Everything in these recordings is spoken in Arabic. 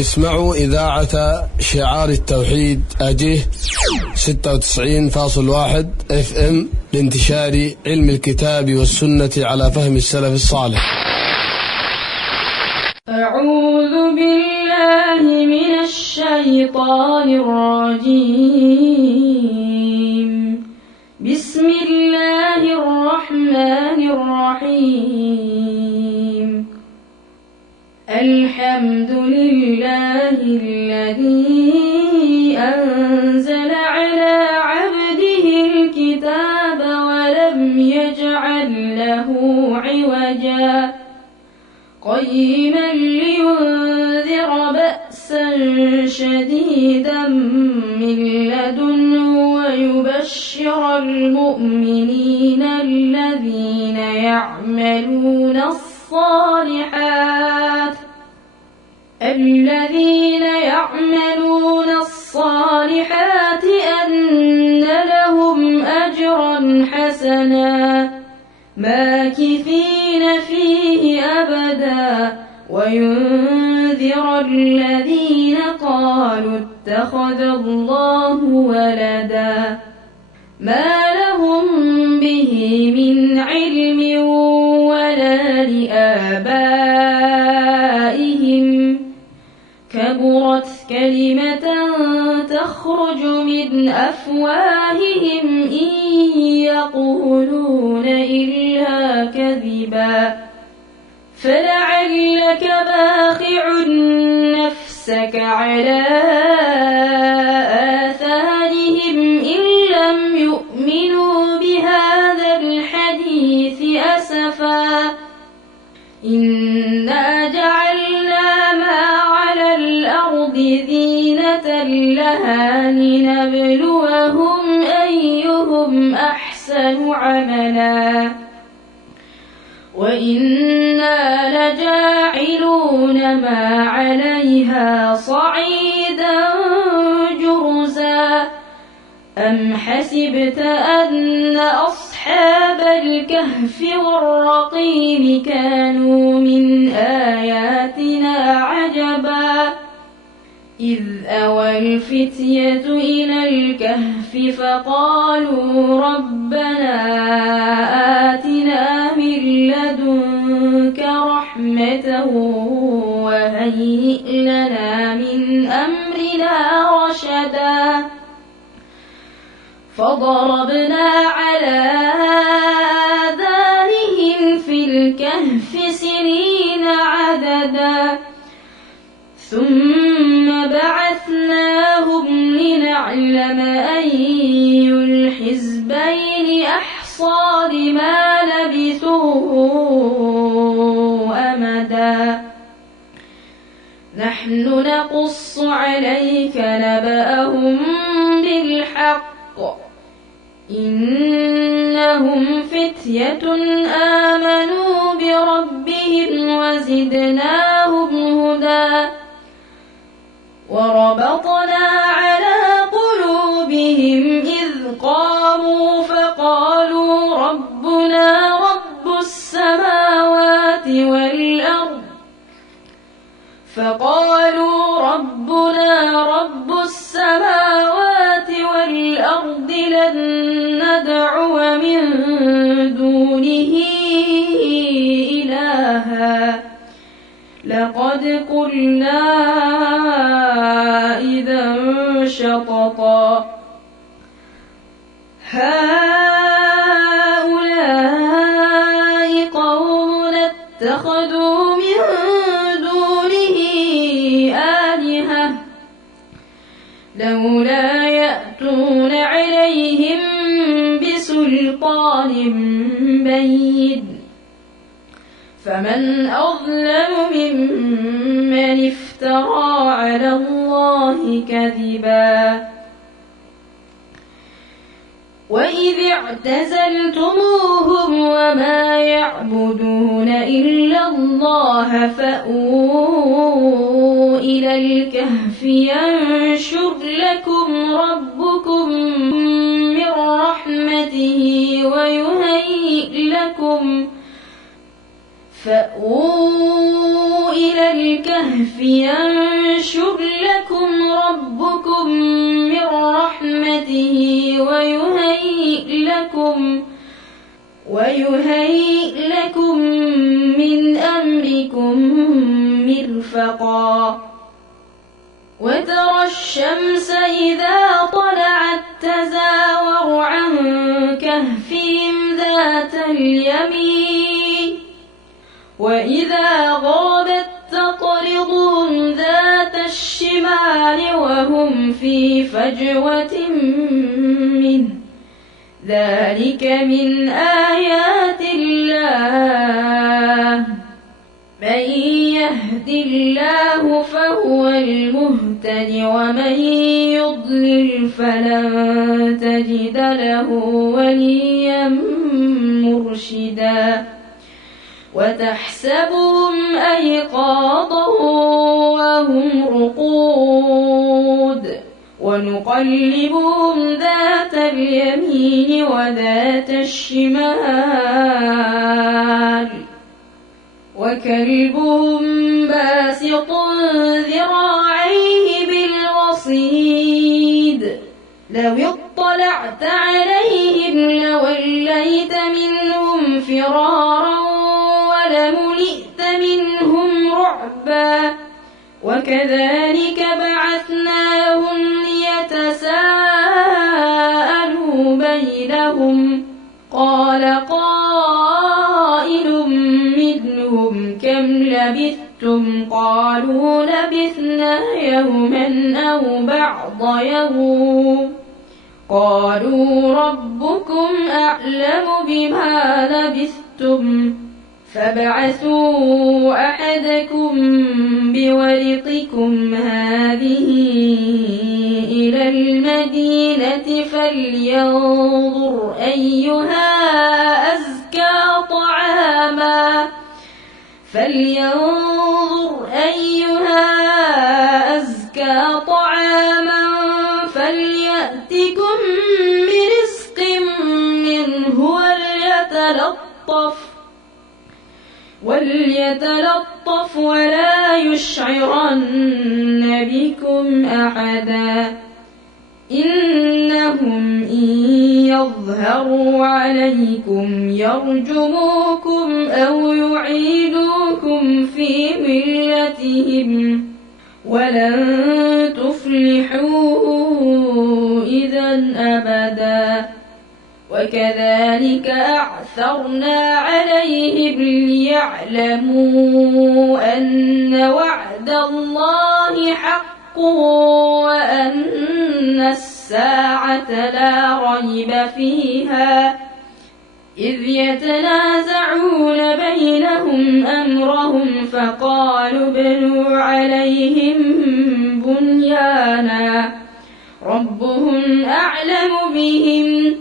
اسمعوا إذاعة شعار التوحيد أجيه 96.1 FM لانتشار علم الكتاب والسنة على فهم السلف الصالح. أعوذ بالله من الشيطان الرجيم. بسم الله الرحمن الرحيم. الحمد لله الذي أنزل على عبده الكتاب ولم يجعل له عوجا قيما لينذر بأسا شديدا من لدنه ويبشر المؤمنين الذين يعملون الصالحات أن لهم أجرا حسنا ماكثين فيه أبدا وينذر الذين قالوا اتخذ الله ولدا ما لهم به من علم ولا لآبائهم كبرت كلمة تخرج من أفواههم إن يقولون إلا كذبا فلعلك باخع نفسك على آثارهم إن لم يؤمنوا بهذا الحديث أسفا إنا جعلنا ما على الأرض زينة لها لنبلوهم أيهم أحسن عملا وإنا لجاعلون ما عليها صعيدا جرزا أم حسبت أن أصحاب الكهف والرقيم كانوا من آياتنا عجبا إذ أوى الفتية إلى الكهف فقالوا ربنا آتنا من لدنك رحمة وهيئ لنا من أمرنا رشدا فضربنا على آذانهم في الكهف سنين عددا ثم بعثناهم لنعلم أي الحزبين أحصى لما لبثوا أمدا نحن نقص عليك نبأهم بالحق إنهم فتية آمنوا بربهم وزدناهم هدى وربطنا على قلوبهم إذ قاموا فقالوا ربنا رب السماوات والأرض لن ندعو من دونه إلها لقد قلنا إذا شططا هؤلاء قوم اتخذوا من دونه آلهة لولا يأتون عليهم بسلطان بين فمن أظلم ممن افترى على الله كذبا وإذ اعتزلتموهم وما يعبدون إلا الله فأووا إلى الكهف ينشر لكم ربكم من رحمته ويهيئ لكم فأووا إلى الكهف ينشر لكم ربكم من رحمته ويهيئ لكم من أمركم مرفقا وترى الشمس إذا طلعت تزاور عن كهفهم ذات اليمين وإذا غابت تقرضهم ذات الشمال وهم في فجوة منه ذلك من آيات الله من يهد الله فهو المهتد ومن يضلل فلن تجد له وليا مرشدا وتحسبهم أيقاظا وهم رقود ونقلبهم ذات اليمين وذات الشمال وكلبهم باسط ذراعيه بالوصيد لو اطلعت عليهم لوليت منهم فرارا ولملئت منهم رعبا وكذلك بعثناهم ليتساءلوا بينهم قال قائل منهم كم لبثتم قالوا لبثنا يوما أو بعض يوم قالوا ربكم أعلم بما لبثتم فابعثوا أحدكم بورقكم هذه إلى المدينة فلينظر أيها أزكى طعاما فليأتكم برزق منه وليتلطف ولا يشعرن بكم أحدا إنهم إن يظهروا عليكم يرجموكم أو يعيدوكم في ملتهم ولن تفلحوا إذا أبدا وكذلك أعثرنا عليهم ليعلموا أن وعد الله حق وأن الساعة لا ريب فيها إذ يتنازعون بينهم أمرهم فقالوا ابنوا عليهم بنيانا ربهم أعلم بهم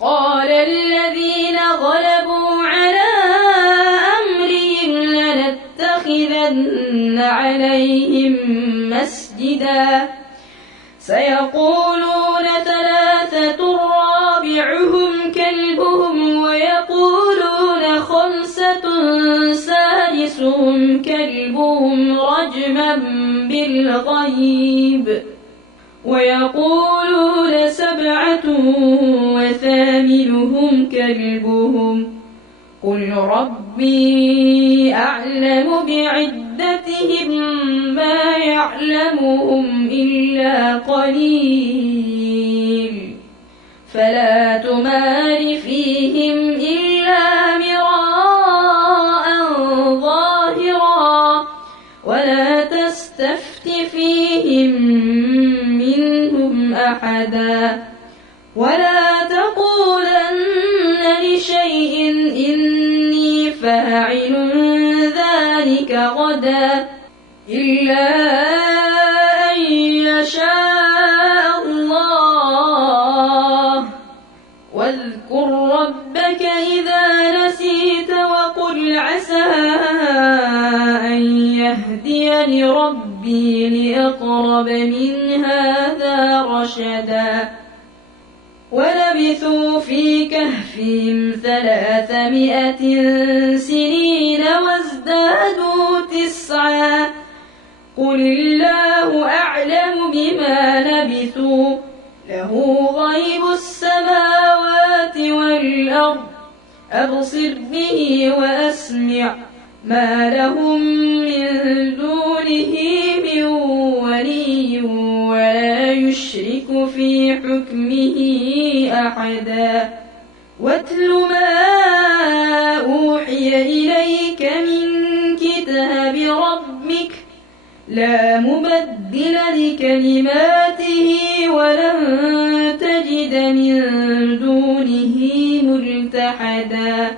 قال الذين غلبوا على أمرهم لنتخذن عليهم مسجدا سيقولون ثلاثة رابعهم كلبهم ويقولون خمسة سادسهم كلبهم رجما بالغيب ويقولون سبعة وثامنهم كلبهم قل ربي أعلم بعدتهم ما يعلمهم إلا قليل فلا تمار فيهم إلا مراء ظاهرا ولا تستفت فيهم منهم أحدا ولا تقولن لشيء إني فاعل ذلك غدا إلا أن يشاء الله واذكر ربك إذا نسيت وقل عسى أن يهديني ربي لأقرب من هذا رشدا ولبثوا في كهفهم 300 سنين وازدادوا 9 يسعى قل الله أعلم بما لبثوا له غيب السماوات والأرض أبصر به وأسمع ما لهم من دونه من ولي ولا يشرك في حكمه أحدا واتل ما أوحي إليك من كتاب ربك لا مبدل لكلماته ولن تجد من دونه ملتحدا